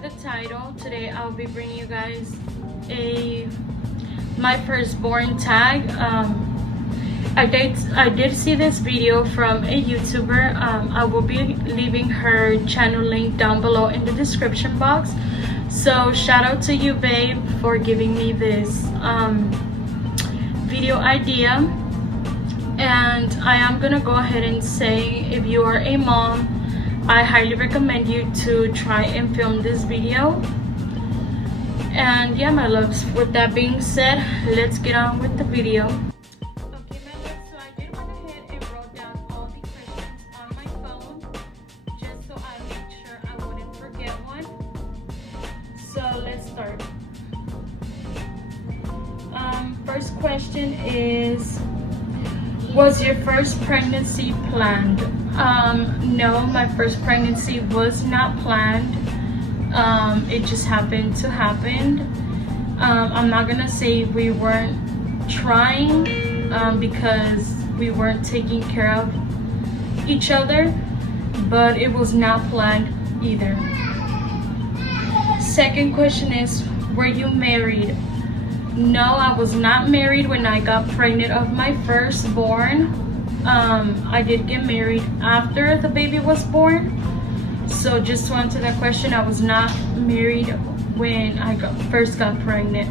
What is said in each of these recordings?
by the title, today I'll be bringing you guys a my firstborn tag. I did see this video from a YouTuber. I will be leaving her channel link down below in the description box. So shout out to you, babe, for giving me this video idea. And I am gonna go ahead and say, if you are a mom, I highly recommend you to try and film this video. And yeah, my loves, with that being said, let's get on with the video. Okay, my loves, so I did went ahead and wrote down all the questions on my phone just so I make sure I wouldn't forget one. So let's start. First question is, was your first pregnancy planned? No, my first pregnancy was not planned. It just happened to happen. I'm not gonna say we weren't trying because we weren't taking care of each other, but it was not planned either. Second question is, were you married? No, I was not married when I got pregnant of my firstborn. I did get married after the baby was born. So just to answer that question, I was not married when I first got pregnant.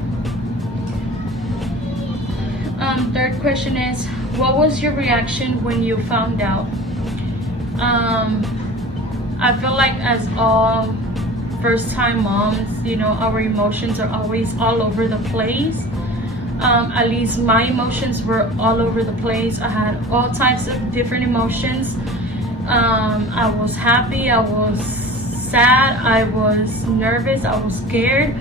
Third question is, what was your reaction when you found out? I feel like, as all first-time moms, you know, our emotions are always all over the place. At least my emotions were all over the place. I had all types of different emotions. I was happy, I was sad, I was nervous, I was scared.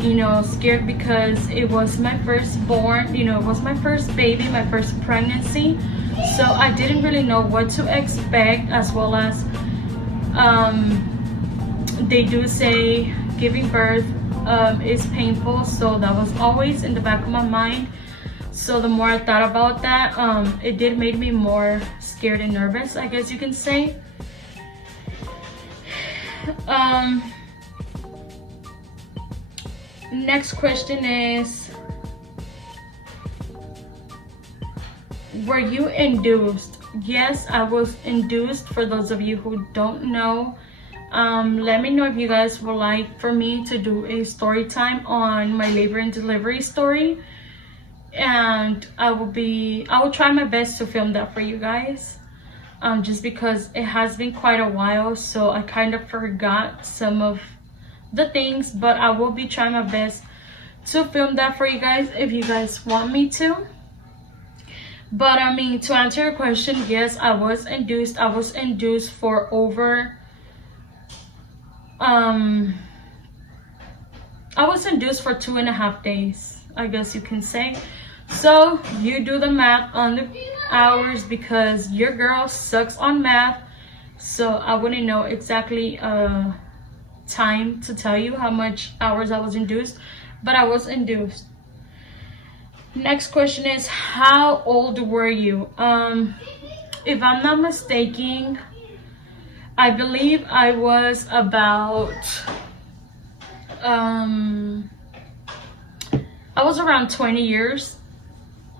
You know, scared because it was my firstborn, you know, it was my first baby, my first pregnancy. So I didn't really know what to expect, as well as they do say giving birth is painful, so that was always in the back of my mind. So the more I thought about that, it did make me more scared and nervous, I guess you can say. Next question is, were you induced? Yes, I was induced. For those of you who don't know, let me know if you guys would like for me to do a story time on my labor and delivery story, and I will try my best to film that for you guys, just because it has been quite a while, so I kind of forgot some of the things, but I will be trying my best to film that for you guys if you guys want me to. But I mean, to answer your question, yes, I was induced. I was induced for over I was induced for 2.5 days, I guess you can say. So you do the math on the hours, because your girl sucks on math, so I wouldn't know exactly time to tell you how much hours I was induced, but I was induced. Next question is, how old were you? If I'm not mistaken, I believe I was about I was around 20 years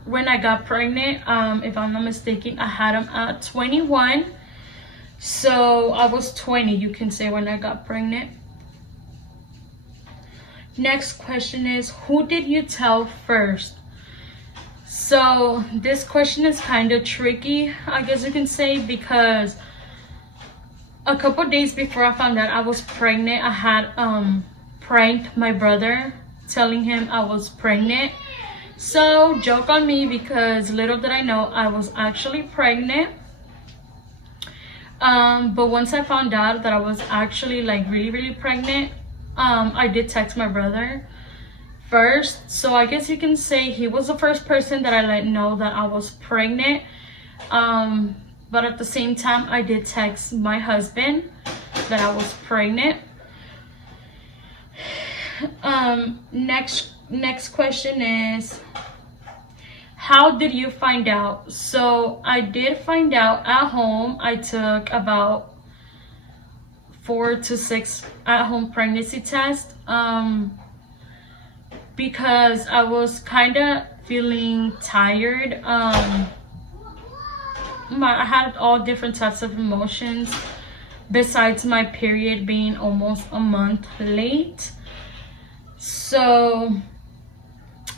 when I got pregnant. If I'm not mistaken, I had him at 21. So I was 20, you can say, when I got pregnant. Next question is, who did you tell first? So this question is kind of tricky, I guess you can say, because a couple days before I found out I was pregnant, I had pranked my brother, telling him I was pregnant. So joke on me, because little did I know I was actually pregnant. But once I found out that I was actually like really pregnant, I did text my brother first. So I guess you can say he was the first person that I let know that I was pregnant. But at the same time, I did text my husband that I was pregnant. Next question is, how did you find out? So I did find out at home. I took about 4 to 6 at-home pregnancy tests, because I was kind of feeling tired. I had all different types of emotions besides my period being almost a month late. So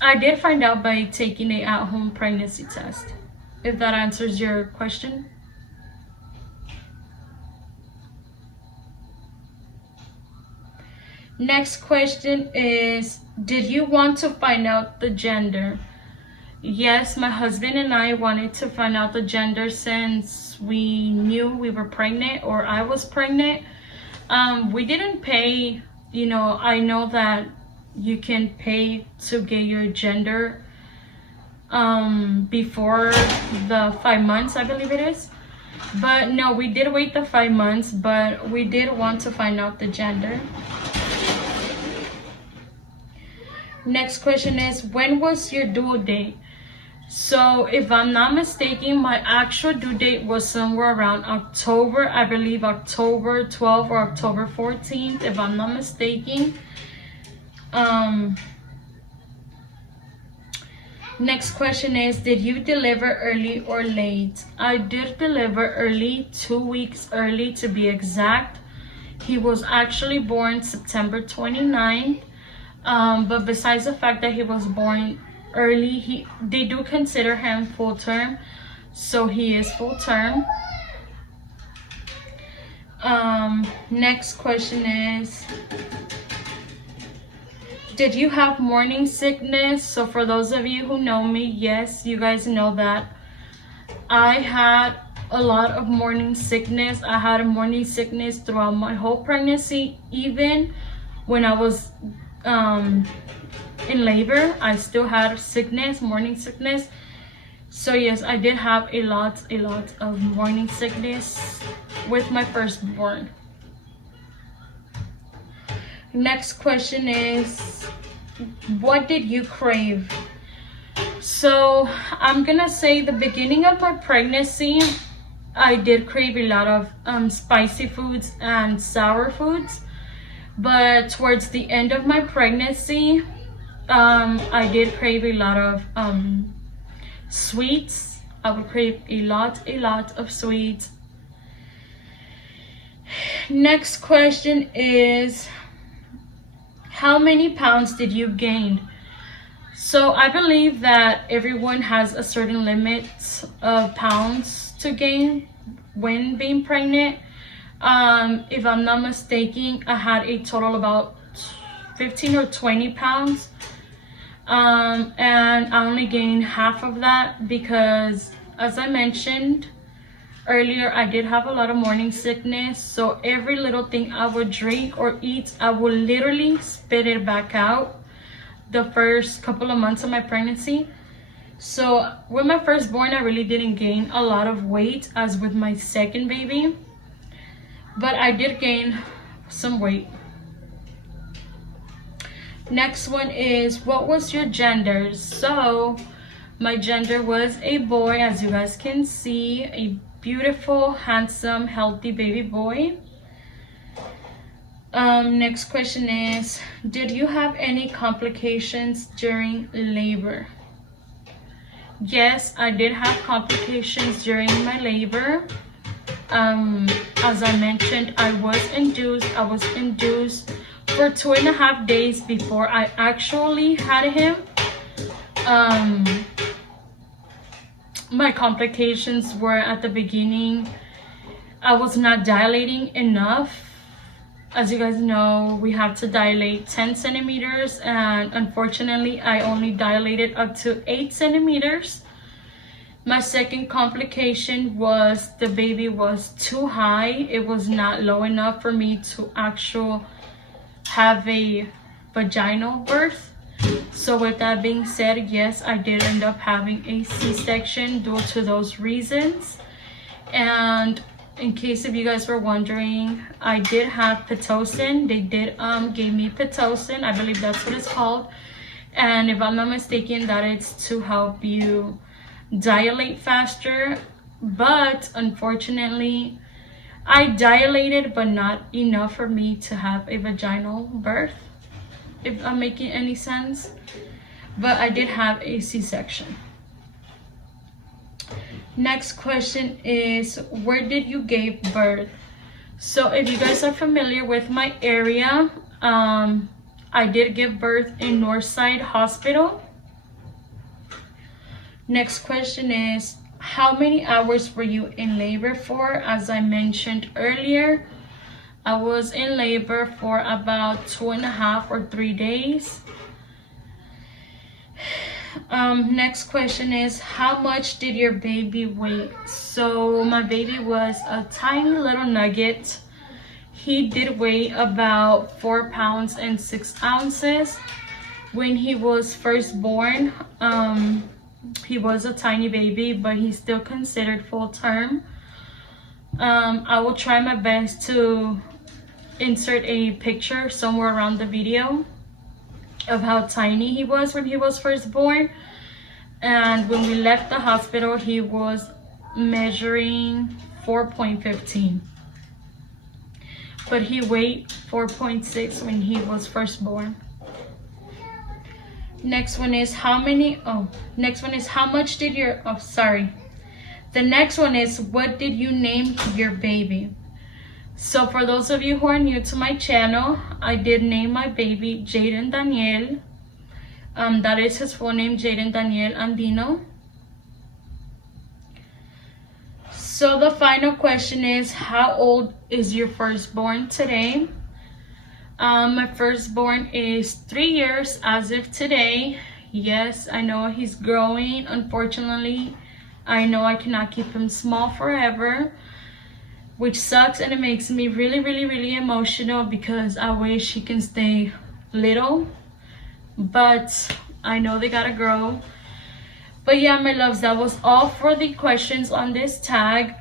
I did find out by taking a at-home pregnancy test, if that answers your question. Next question is, did you want to find out the gender? Yes, my husband and I wanted to find out the gender since we knew we were pregnant, or I was pregnant. We didn't pay, I know that you can pay to get your gender before the 5 months, I believe it is. But no, we did wait the 5 months, but we did want to find out the gender. Next question is, when was your due date? So if I'm not mistaken, my actual due date was somewhere around October, I believe October 12th or October 14th, if I'm not mistaken. Next question is, did you deliver early or late? I did deliver early, 2 weeks early to be exact. He was actually born September 29th. But besides the fact that he was born early, they do consider him full term, so he is full term. Next question is, did you have morning sickness? So for those of you who know me, yes, you guys know that I had a lot of morning sickness. I had a morning sickness throughout my whole pregnancy. Even when I was in labor, I still had sickness, morning sickness. So yes, I did have a lot of morning sickness with my firstborn. Next question is, what did you crave? So I'm gonna say the beginning of my pregnancy, I did crave a lot of spicy foods and sour foods. But towards the end of my pregnancy, I did crave a lot of sweets. I would crave a lot of sweets. Next question is, how many pounds did you gain? So I believe that everyone has a certain limit of pounds to gain when being pregnant. If I'm not mistaken, I had a total about 15 or 20 pounds. And I only gained half of that because, as I mentioned earlier, I did have a lot of morning sickness. So every little thing I would drink or eat, I would literally spit it back out the first couple of months of my pregnancy. So with my firstborn, I really didn't gain a lot of weight as with my second baby. But I did gain some weight. Next one is, what was your gender? So my gender was a boy, as you guys can see, a beautiful, handsome, healthy baby boy. Next question is, did you have any complications during labor? Yes, I did have complications during my labor. As I mentioned, I was induced for 2.5 days before I actually had him. My complications were at the beginning, I was not dilating enough. As you guys know, we have to dilate 10 centimeters, and unfortunately I only dilated up to 8 centimeters. My second complication was the baby was too high. It was not low enough for me to actually have a vaginal birth. So with that being said, yes, I did end up having a C-section due to those reasons. And in case if you guys were wondering, I did have Pitocin. They did give me Pitocin. I believe that's what it's called. And if I'm not mistaken, that is to help you dilate faster. But unfortunately, I dilated, but not enough for me to have a vaginal birth, if I'm making any sense. But I did have a C-section. Next question is, where did you give birth? So if you guys are familiar with my area, I did give birth in Northside Hospital. Next question is, how many hours were you in labor for? As I mentioned earlier, I was in labor for about 2.5 or 3 days. Next question is, how much did your baby weigh? So my baby was a tiny little nugget. He did weigh about 4 pounds and 6 ounces. When he was first born, he was a tiny baby, but he's still considered full term. I will try my best to insert a picture somewhere around the video of how tiny he was when he was first born. And when we left the hospital, he was measuring 4.15, but he weighed 4.6 when he was first born. Next one is, how much did your, the next one is, what did you name your baby? So for those of you who are new to my channel, I did name my baby Jaden Daniel. That is his full name, Jaden Daniel Andino. So the final question is, how old is your firstborn today? My firstborn is 3 years as of today. Yes, I know he's growing. Unfortunately, I know I cannot keep him small forever, which sucks, and it makes me really, really, really emotional because I wish he can stay little, but I know they gotta grow. But yeah, my loves, that was all for the questions on this tag.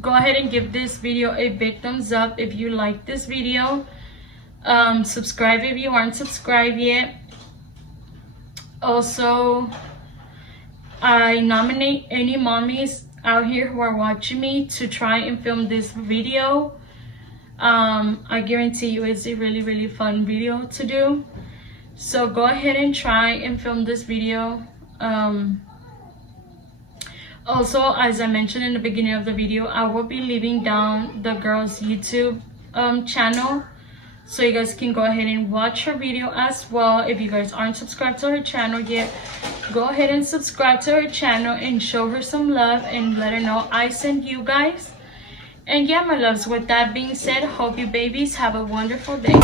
Go ahead and give this video a big thumbs up if you like this video. Subscribe if you aren't subscribed yet. Also, I nominate any mommies out here who are watching me to try and film this video. I guarantee you it's a really, really fun video to do. So go ahead and try and film this video. Also, as I mentioned in the beginning of the video, I will be leaving down the girl's YouTube channel, so you guys can go ahead and watch her video as well. If you guys aren't subscribed to her channel yet, go ahead and subscribe to her channel and show her some love and let her know I sent you guys. And yeah, my loves, with that being said, hope you babies have a wonderful day.